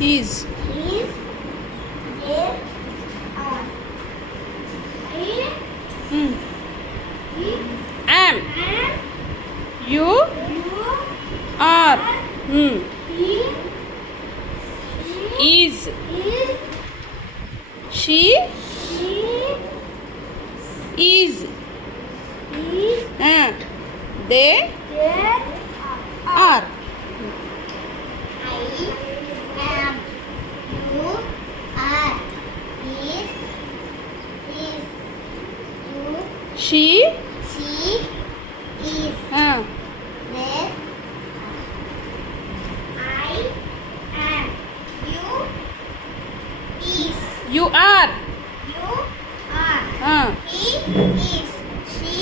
Is. Is. They are. I. Hmm. He. Am. Am. You You. are. Hmm. He. She. Is. Is. She She. is. Is. They They are. I am. You are. Is. Is. You. She She is. There. I am. You is. you are. You are. He is. She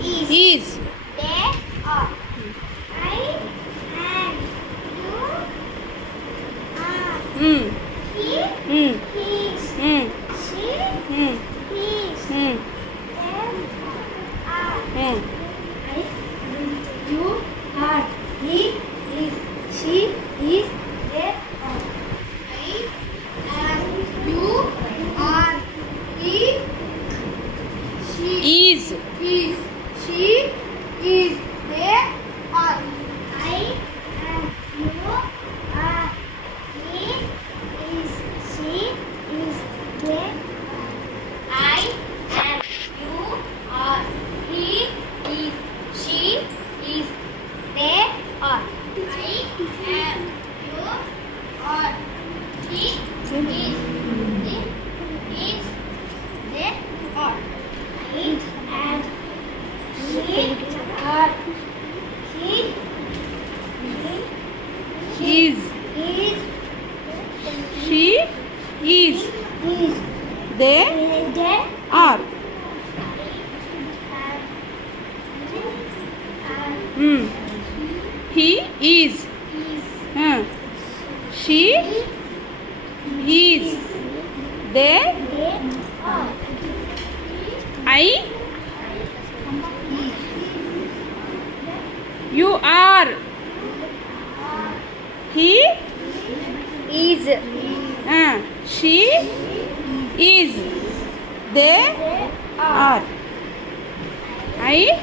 is. Is. They are. I am. You are. Hmm. He Hmm. is. Hmm. She Hmm. is. Hmm. They are. Hmm. You are. He is. She is. They are. I am. You are. He. She Is. is. She is. They are. I am. You are. He is. She is. They are. I am. You are. He is. She is. They are. I am. You are. He is. It is. They are. I am. She are. He Is. is. She is. Is. They They are. Hmm. He is. She is. They I you are. He is. she is. They are. I